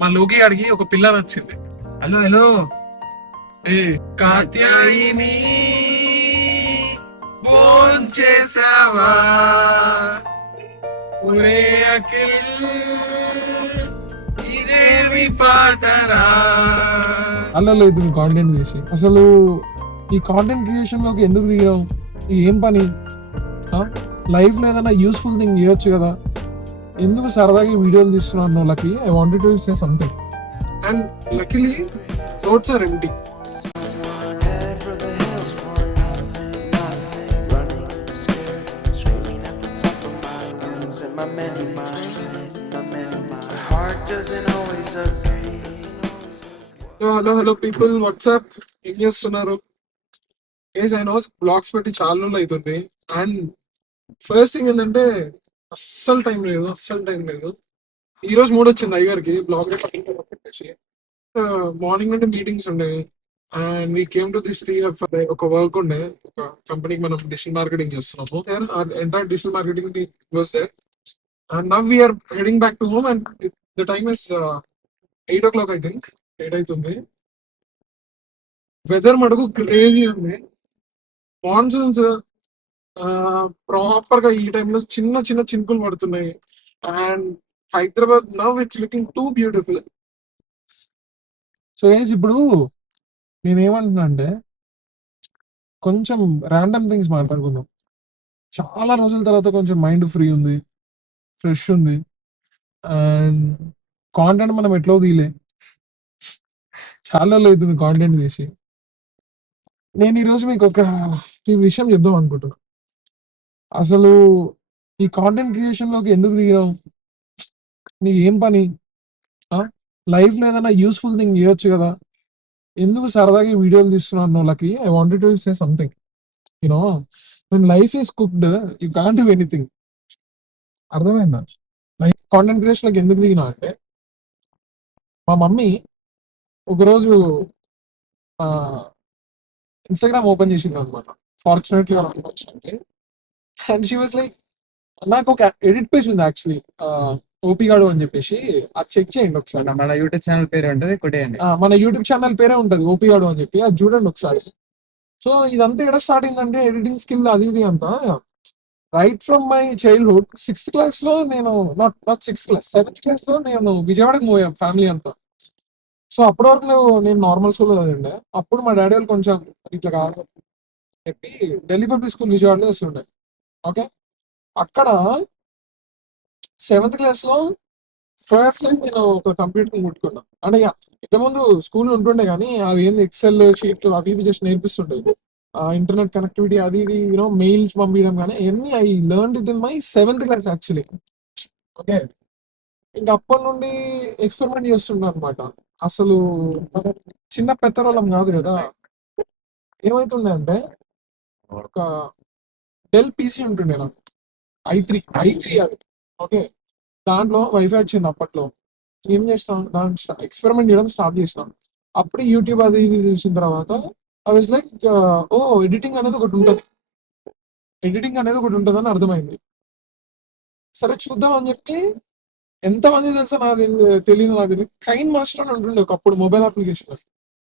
మా లోకి అడిగి ఒక పిల్ల నచ్చింది. హలో హలో ఏ కాత్యాయిని భోంచేసావా ఒరే అఖిల్ ఇదేమి పాటరా. అలా లేదు కాంటెంట్ చేసి అసలు ఈ కాంటెంట్ క్రియేషన్ లోకి ఎందుకు దిగాం? ఏం పని? లైఫ్ లో ఏదైనా యూస్ఫుల్ థింగ్ చేయొచ్చు కదా. ఎందుకు సరదాగా వీడియోలు తీస్తున్నాను? Lucky I wanted to say something and luckily roads are empty. Hello people, what's up ఏం చేస్తున్నారు? కేస్ ఐ నో బ్లాగ్స్ పెట్టి చాలా రోజులు అవుతుంది. అండ్ ఫస్ట్ థింగ్ ఏంటంటే అస్సలు టైం లేదు. ఈ రోజు మూడు వచ్చింది అయ్యగారికి బ్లాగ్ పెట్టేసి. మార్నింగ్ నుండి మీటింగ్స్ ఉండేవి and we came to this tea for ఒక వర్క్ ఉండే. ఒక కంపెనీకి మనం డిజిటల్ మార్కెటింగ్ చేస్తున్నాము. Entire digital marketing was there and now we're heading back to home and the time is 8 o'clock I think. 8 అవుతుంది. Weather మటుకు crazy ఉంది. Monsoons proper గా ఈ టైంలో చిన్న చిన్న చినుకులు పడుతున్నాయి and Hyderabad now it's looking two beautiful. So ఇప్పుడు నేనేమంటున్నా అంటే కొంచెం ర్యాండమ్ థింగ్స్ మాట్లాడుకుందాం. చాలా రోజుల తర్వాత కొంచెం మైండ్ ఫ్రీ ఉంది, ఫ్రెష్ ఉంది అండ్ కాంటెంట్ మనం ఎట్లో తీయలే, చాలా అవుతుంది కాంటెంట్ చేసి. నేను ఈరోజు మీకు ఒక ఈ విషయం చెప్దాం అనుకుంటున్నా. అసలు ఈ కాంటెంట్ క్రియేషన్ లోకి ఎందుకు దిగాం? నీకు ఏం పని? లైఫ్ లో ఏదైనా యూస్ఫుల్ థింగ్ చేయొచ్చు కదా. ఎందుకు సరదాగా వీడియోలు తీస్తున్నాను? Lucky I wanted to say something. You know when life is cooked you can't do anything. అర్థమైందా? లైఫ్ కాంటెంట్ క్రియేషన్ లోకి ఎందుకు దిగినా అంటే మా మమ్మీ ఒకరోజు ఇన్స్టాగ్రామ్ ఓపెన్ చేసింది అనమాట. Fortunately and she was like, నాకు ఒక ఎడిట్ పేజ్ ఉంది యాక్చువల్లీ, ఓపిగాడు అని చెప్పేసి. అది చెక్ చేయండి ఒకసారి. మన యూట్యూబ్ ఛానల్ పేరు ఉంటుంది, కొట్టేయండి. మన యూట్యూబ్ ఛానల్ పేరే ఉంటది ఓపిగాడు అని చెప్పి, అది చూడండి ఒకసారి. సో ఇదంతా ఎక్కడ స్టార్ట్ అయిందంటే ఎడిటింగ్ స్కిల్ అది ఇది అంతా right from my childhood. 6th class లో నేను not 6th class 7th class లో నేను విజయవాడకి పోయాం ఫ్యామిలీ అంతా. సో అప్పటి వరకు నేను నార్మల్ స్కూల్లో చదివిండే. అప్పుడు మా డాడీ వాళ్ళు కొంచెం ఇట్లా కాదు చెప్పి ఢిల్లీ పబ్లిక్ స్కూల్ విజయవాడలో వస్తుండే. ఓకే, అక్కడ 7th క్లాస్ లో ఫస్ట్ టైం నేను ఒక కంప్యూటర్ ముట్టుకున్నా. అంటే ఇంతకుముందు స్కూల్ ఉంటుండే కానీ అవి ఏంది ఎక్సెల్ షీట్ అవి ఇవి జస్ట్ నేర్పిస్తుండే. ఇంటర్నెట్ కనెక్టివిటీ అది ఇది మెయిల్స్ పంపించడం కానీ ఎన్ని I learn it in my 7th class actually. Okay, ఇంకా అప్పటి నుండి ఎక్స్పెరిమెంట్ చేస్తుండే అనమాట. అసలు మనం చిన్న పెద్దరోళ్ళం కాదు కదా. ఏమైతుండే అంటే ఒక డెల్ పీసీ ఉంటుండే నాకు, ఐ3 అది. ఓకే, దాంట్లో వైఫై వచ్చింది అప్పట్లో. ఏం చేసినాం, దాంట్లో ఎక్స్పెరిమెంట్ చేయడం స్టార్ట్ చేసినాం. అప్పుడే యూట్యూబ్ అది ఇది చూసిన తర్వాత I was like, oh editing అనేది ఒకటి ఉంటుంది, అని అర్థమైంది. సరే చూద్దాం అని చెప్పి, ఎంతమంది తెలుసా నాకు తెలియదు, కైన్ మాస్టర్ అని ఉంటుండే ఒకప్పుడు mobile application.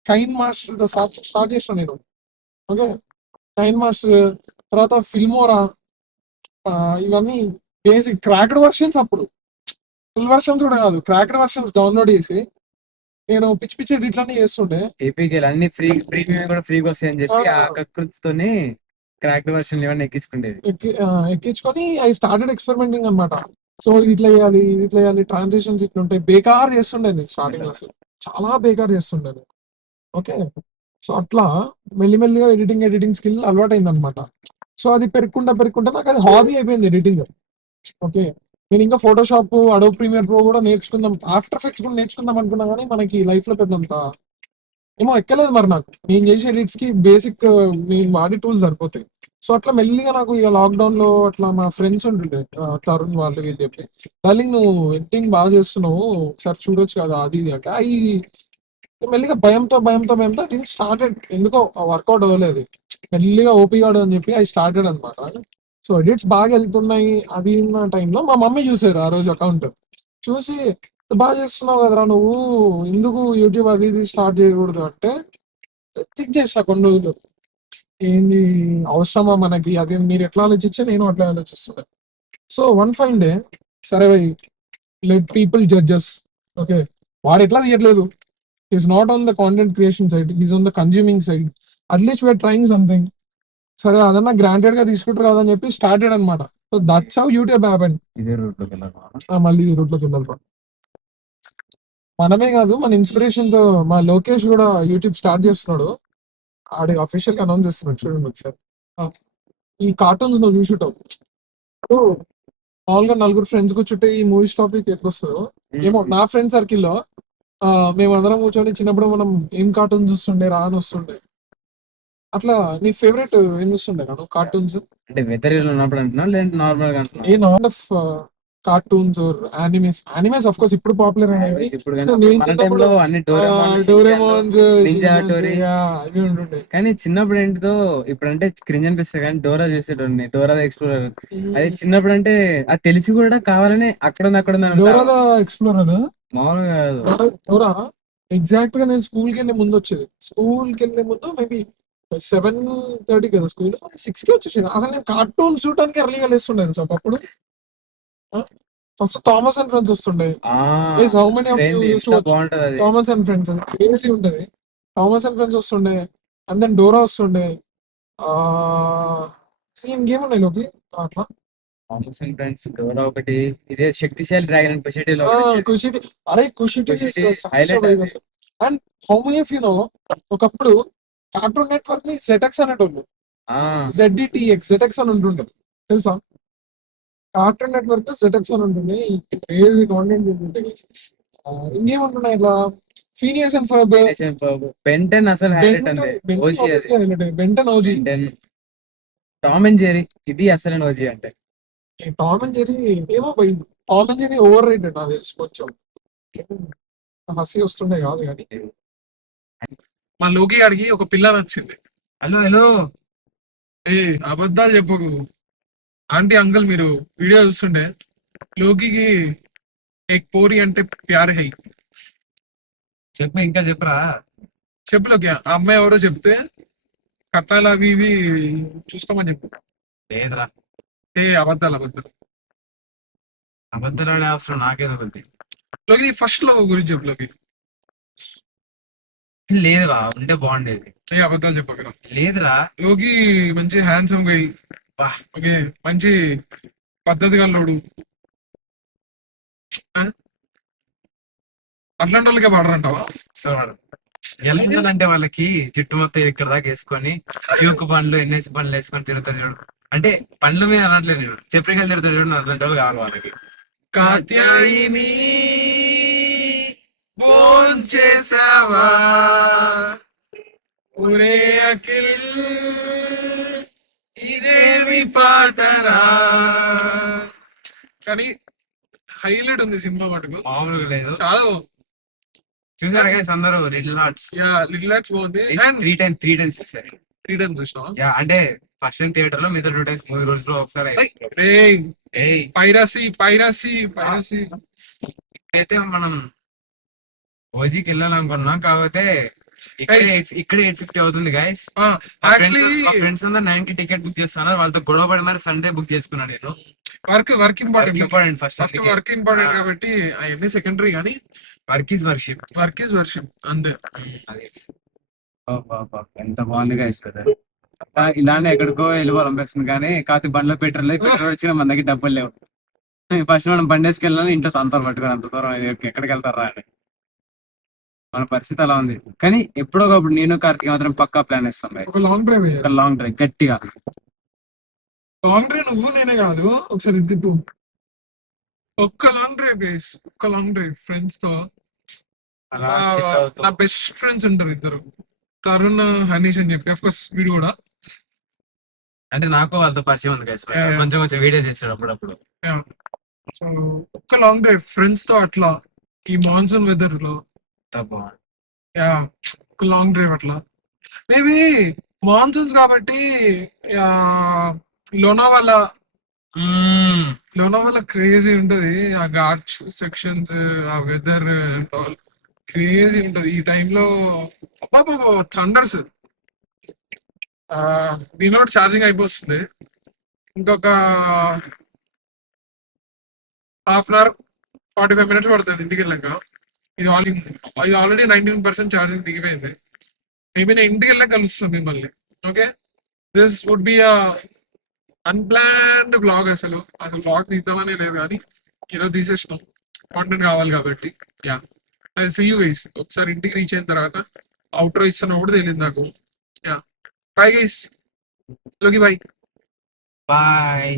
KineMaster start చేసిన నేను. ఓకే, కైన్ మాస్టర్ తర్వాత ఫిల్మోరా, ఇవన్నీ బేసిక్ క్రాక్డ్ వర్షన్స్. అప్పుడు ఫుల్ వర్షన్స్ కూడా కాదు, క్రాక్డ్ వర్షన్స్ డౌన్లోడ్ చేసి నేను పిచ్చి పిచ్చి ఎడిట్లన్నీ చేస్తుండే. ఏపీకేలు అన్ని ఫ్రీ, ప్రీమియం కూడా ఫ్రీగా వస్తాయని చెప్పి ఆ కకృతితోని క్రాక్డ్ వర్షన్ ఇవన్నీ ఎక్కించుకునేది. ఎక్కించుకొని ఐ స్టార్టెడ్ ఎక్స్పెరిమెంటింగ్ అనమాట. సో ఇట్లా చేయాలి, ట్రాన్సాక్షన్స్ ఇట్లా ఉంటాయి. బేకార్ చేస్తుండే నేను స్టార్టింగ్, అసలు చాలా బేకార్ చేస్తుండే. ఓకే, సో అట్లా మెల్లిమెల్లిగా ఎడిటింగ్ స్కిల్ అలవాటైంది అనమాట. సో అది పెరుగుకుంటా నాకు అది హాబీ అయిపోయింది ఎడిటింగ్. ఓకే, నేను ఇంకా ఫోటోషాప్, అడోబ్ ప్రీమియర్ ప్రో కూడా నేర్చుకుందాం, ఆఫ్టర్ ఎఫెక్ట్స్ కూడా నేర్చుకుందాం అనుకున్నా కానీ మనకి లైఫ్ లో పెద్దంత ఏమో ఎక్కలేదు మరి. నాకు నేను చేసే ఎడిట్స్ కి బేసిక్ నేను వాడే టూల్స్ సరిపోతాయి. సో అట్లా మెల్లిగా నాకు ఇక లాక్డౌన్ లో అట్లా మా ఫ్రెండ్స్ ఉంటుండే, తరుణ్ వాళ్ళు వీళ్ళు చెప్పి, డార్లింగ్ నువ్వు ఎడిటింగ్ బాగా చేస్తున్నావు, ఒకసారి చూడొచ్చు కదా అది ఇది అంటే, అవి మెల్లిగా భయంతో దీన్ని స్టార్టెడ్. ఎందుకో వర్కౌట్ అవ్వలేదు. మెల్లిగా ఓపిగాడు అని చెప్పి అవి స్టార్టెడ్ అనమాట. సో ఎడిట్స్ బాగా వెళ్తున్నాయి అది ఉన్న టైంలో మా మమ్మీ చూసారు ఆ రోజు అకౌంట్ చూసి, బాగా చేస్తున్నావు కదరా నువ్వు, ఎందుకు యూట్యూబ్ అది ఇది స్టార్ట్ చేయకూడదు అంటే థింక్ చేసా కొన్ని రోజులు. ఏంది అవసరమా మనకి అది, మీరు ఎట్లా ఆలోచించే నేను అట్లా ఆలోచిస్తున్నా. సో వన్ ఫైన్ డే, సరే భయ్, లెట్ పీపుల్ జడ్జెస్. ఓకే, వాడు ఎట్లా తీయట్లేదు, is not on the content creation side, is on the consuming side. At least we're trying something. సరే అదన్నా గ్రాంటెడ్ గా తీసుకుంటారు కదా అని చెప్పి స్టార్టెడ్ అనమాట. So that's how YouTube happen. ఇదే రూట్ లోకి వెళ్ళాలి. మళ్ళీ ఈ రూట్లోకి వెళ్ళాలి. మనమే కాదు, మన ఇన్స్పిరేషన్ తో మా లోకేష్ కూడా యూట్యూబ్ స్టార్ట్ చేస్తున్నాడు. ఆడి అఫీషియల్ గా అనౌన్స్ చేస్తున్నాడు, చూడండి ఒకసారి. ఆ, ఈ కార్టూన్స్ నువ్వు చూసుంటావు. ఇప్పుడు మామూలుగా నలుగురు ఫ్రెండ్స్ కూర్చుంటే ఈ మూవీస్ టాపిక్ ఎట్లా వస్తుందో ఏమో. నా ఫ్రెండ్ సర్కిల్లో మేమందరం కూర్చొని చిన్నప్పుడు మనం ఏం కార్టూన్స్ చూస్తుండే రా అని వస్తుండే. అట్లా నీ ఫేవరెట్ ఏం చూస్తుండే నువ్వు కార్టూన్స్? అంటే వెదర్ ఉన్నప్పుడు అంటున్నా లేదంటే నార్మల్ గా అంటున్నా? A lot of cartoons or animes. Animes of course ఇప్పుడు పాపులర్ అయినవి. ఇప్పుడు సో నేను మన చిన్నప్పుడు టైంలో అన్ని డోరేమాన్, డోరేమోన్స్, నింజా హటోరి అవి ఉంటుండే. కానీ చిన్నప్పుడు ఏంటిదో ఇప్పుడంటే క్రింజ్ అనిపిస్తుంది, కానీ డోరా చూసేటోడిని, డోరా ఎక్స్ప్లోరర్. అది చిన్నప్పుడు అంటే అది తెలిసి కూడా కావాలని అక్కడ ఉంది అక్కడ ఉంది అని డోరా అంటారు. ద ఎక్స్ప్లోరర్, మామూలుగా కాదు. డోరా ఎగ్జాక్ట్ గా నేను స్కూల్కి వెళ్ళే ముందు వచ్చేది. స్కూల్కి వెళ్ళే ముందు మేబీ 7:30 కదా స్కూల్, 6కి వచ్చేసింది. అసలు నేను కార్టూన్ చూడటానికి ఎర్లీగా లేస్తుండే సార్ అప్పుడు. ఫస్ట్ థామస్ అండ్ ఫ్రెండ్స్ వస్తుండే. ఆ how many of you use to ఎంత వాచ్ బాగుంటది అది. Thomas and friends? క్రేజీ ఉంటది. థామస్ అండ్ ఫ్రెండ్స్ వస్తుండే, అండ్ దెన్ డోరా వస్తుండే. ఇంకేమున్నాయి లోకి అట్లా. థామస్ అండ్ ఫ్రెండ్స్, డోరా ఒకటి, ఇదే శక్తిశాలి డ్రాగన్ అండ్ కుషిటీలో కుషిటి. అరే కుషిటి highlight. And how many of you know, ఒకప్పుడు కార్టూన్ నెట్వర్క్ ని ZX అనేటోళ్ళు. ZDTX అని ఉంటుండే, తెలుసా? కార్టూన్ నెట్వర్క్ ZX అని ఉంటుంది. క్రేజీ కాంటెంట్ ఉంటుండే. ఇంకేముంటున్నాయి ఇట్లా ఫీనియస్ అండ్ ఫర్బ్, బెంటెన్ అసలు హైలైట్ అండి. Ben Ten OG. Tom and Jerry ఇది అసలు ఓజీ అంటే. టామ్ అండ్ జెర్రీ ఏమో పోయింది. Tom and Jerry over rated నాకు తెలిసి కొంచెం. హసి వస్తుండే కాదు కానీ. మా లోకి గాడికి ఒక పిల్ల నచ్చింది. హలో హలో, ఏ అబద్ధాలు చెప్పకు. ఆంటీ అంకుల్ మీరు వీడియో చూస్తుండే, లోకికి ఏక్ పోరి అంటే ప్యార్ హై. చెప్పు ఇంకా చెప్పరా. చెప్పు లోకి, ఆ అమ్మాయి ఎవరో చెప్తే కట్టాలు అవి ఇవి చూసుకోమని చెప్పు. లేదురా, ఏ అబద్ధాలు అబద్ధాలు. అబద్ధాలు అవసరం నాకేదో కొద్ది. లోకి ఫస్ట్ లో గురించి చెప్పు లోకి. లేదురా, ఉంటే బాగుండేది. ఏ అబద్ధాలు చెప్పకరా. లేదురా, లోకి మంచి హ్యాండ్సమ్ గై, ఓకే, మంచి పద్ధతి గల్లోడు. అట్లాంటి వాళ్ళకే పాడరంటావా? సో ఎలా ఉండాలంటే వాళ్ళకి చుట్టు మొత్తం ఇక్కడ దాకా వేసుకొని క్యూక్ పండ్లు ఎన్ఎస్ పండ్లు వేసుకొని తిరుగుతారు చూడు. అంటే పండ్ల మీద అనట్లేదు నేను, చెప్పరికలు తిరుగుతారు చూడు, అట్లాంటి వాళ్ళు కావాలి వాళ్ళకి. కాత్యాయిని భోంచేసావా ఒరే అఖిల్, ఇదేమి పాటరా. కానీ హైలైట్ ఉంది సినిమా మటుకు, మామూలుగా లేదు. చాలా చూసారా guys అందరూ లిటిల్ హార్ట్స్? లిటిల్ హార్ట్స్ బాగుంది. త్రీ టైమ్స్ చూసారు. 3 times చూసినావా? అంటే ఫస్ట్ టైం థియేటర్ లో, మిగతా 2 times మూవీ రోజులో ఒకసారి. Piracy piracy piracy. అయితే మనం ఓజీకి వెళ్ళాలనుకున్నాం, కాకపోతే ఇక్కడ 850 అవుతుంది గైస్. ఫ్రెండ్స్ అందరూ 9 కి టికెట్ బుక్ చేస్తున్నారు, వాళ్ళతో గొడవ పడి మరి సండే బుక్ చేసుకున్నాను నేను. Work important first work important కాబట్టి అవన్నీ సెకండరీ, కానీ వర్క్ ఈజ్ వర్షిప్ అంతే. అది ఎంత బాగుంది గైస్ వెదర్. ఇలానే ఎక్కడికో వెళ్ళిపోవాలనిపిస్తుంది, కానీ కాకపోతే బండ్లో పెట్రోల్ వచ్చినా మన దగ్గర డబ్బులు లేవు. ఫస్ట్ మనం బండి వేసుకెళ్ళాలి, ఇంట్లో తంతారు పట్టుకొని అంత దూరం ఎక్కడికి వెళ్తారా అని మన పరిస్థితి అలా ఉంది. కానీ ఎప్పుడో ఒకప్పుడు నేను కార్తీక్ మాత్రం పక్కా ప్లాన్ వేస్తాం. లాంగ్ డ్రైవ్ గట్టిగా. లాంగ్ డ్రైవ్ నువ్వు నేనే కాదు, ఒకసారి తిట్టు. ఒక్క లాంగ్ డ్రైవ్ ఫ్రెండ్స్ తో. నా బెస్ట్ ఫ్రెండ్స్ ఉంటారు ఇద్దరు, తరుణ్, హనీష్ అని చెప్పి. అఫ్ కోర్స్ వీడు కూడా. అంటే నాకు వాళ్ళతో పరిచయం ఉంది గైస్, కొంచెం వీడియో చేస్తాడు అప్పుడప్పుడు. సో ఒక్క లాంగ్ డ్రైవ్ ఫ్రెండ్స్ తో అట్లా ఈ మాన్సూన్ వెదర్ లో ఒక లాంగ్ డ్రైవ్ అట్లా. మేబీ మాన్సూన్స్ కాబట్టి లోనావాలా లోనావాలా క్రేజీ ఉంటది. ఆ ఘాట్స్ సెక్షన్స్, ఆ వెదర్ అండ్ ఆల్ క్రేజీ ఉంటది. ఈ టైంలో థండర్స్. దీనిలో కూడా ఛార్జింగ్ అయిపోతుంది. ఇంకొక హాఫ్ అన్ అవర్ 45 మినిట్స్ పడుతుంది ఇంటికి వెళ్ళాక. ఇది ఆల్రెడీ 19% ఛార్జింగ్ దిగిపోయింది. మేబీ నేను ఇంటికి వెళ్ళాక కలుస్తాను మిమ్మల్ని. Okay, this would be unplanned vlog. అసలు బ్లాగ్ తీద్దామనే లేదు, కానీ ఈరోజు తీసేసినాం, కాంటెంట్ కావాలి కాబట్టి. యా, అది సీ యూ గైస్. ఒకసారి ఇంటికి రీచ్ అయిన తర్వాత అవుట్రో ఇస్తున్నా కూడా తెలియదు నాకు. యా, బై గైస్, లోకి బై. బాయ్.